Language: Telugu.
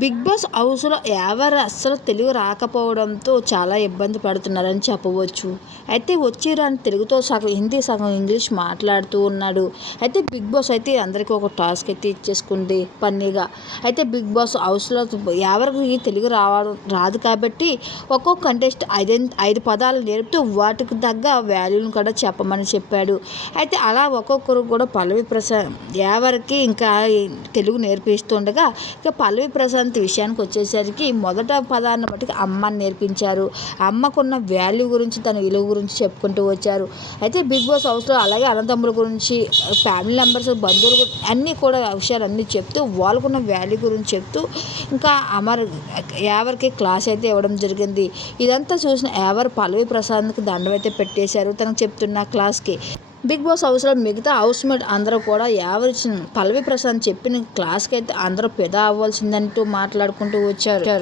బిగ్ బాస్ హౌస్లో ఎవరు అస్సలు తెలుగు రాకపోవడంతో చాలా ఇబ్బంది పడుతున్నారని చెప్పవచ్చు. అయితే వచ్చిరాని తెలుగుతో సగం హిందీ సగం ఇంగ్లీష్ మాట్లాడుతూ ఉన్నాడు. అయితే బిగ్ బాస్ అయితే అందరికీ ఒక టాస్క్ అయితే ఇచ్చేసుకుంది పన్నీగా అయితే బిగ్ బాస్ హౌస్లో ఎవరికి తెలుగు రావడం రాదు కాబట్టి ఒక్కొక్క కంటెస్ట్ ఐదు ఐదు పదాలు నేర్పుతూ వాటికి తగ్గ వాల్యూని కూడా చెప్పమని చెప్పాడు. అయితే అలా ఒక్కొక్కరు కూడా పల్లవి ప్రసాద్ ఎవరికి ఇంకా తెలుగు నేర్పిస్తుండగా ఇక పల్లవి ప్రసాద్ ప్రశాంత్ విషయానికి వచ్చేసరికి మొదట పదాన్ని బట్టి అమ్మని నేర్పించారు. అమ్మకున్న వాల్యూ గురించి తన విలువ గురించి చెప్పుకుంటూ వచ్చారు. అయితే బిగ్ బాస్ హౌస్లో అలాగే అన్నదమ్ముల గురించి ఫ్యామిలీ మెంబర్స్ బంధువులు అన్నీ కూడా విషయాలు అన్నీ చెప్తూ వాళ్ళకున్న వాల్యూ గురించి చెప్తూ ఇంకా అమర్ ఎవరికి క్లాస్ అయితే ఇవ్వడం జరిగింది. ఇదంతా చూసిన ఎవరు పల్లవి ప్రసాద్కి దండం అయితే పెట్టేశారు. తనకు చెప్తున్న క్లాస్కి బిగ్ బాస్ హౌస్లో మిగతా హౌస్ మేట్ అందరూ కూడా యావరేజ్ పల్లవి ప్రసాద్ చెప్పిన క్లాస్కి అయితే అందరూ పెదా అవ్వాల్సిందంటూ మాట్లాడుకుంటూ వచ్చారు.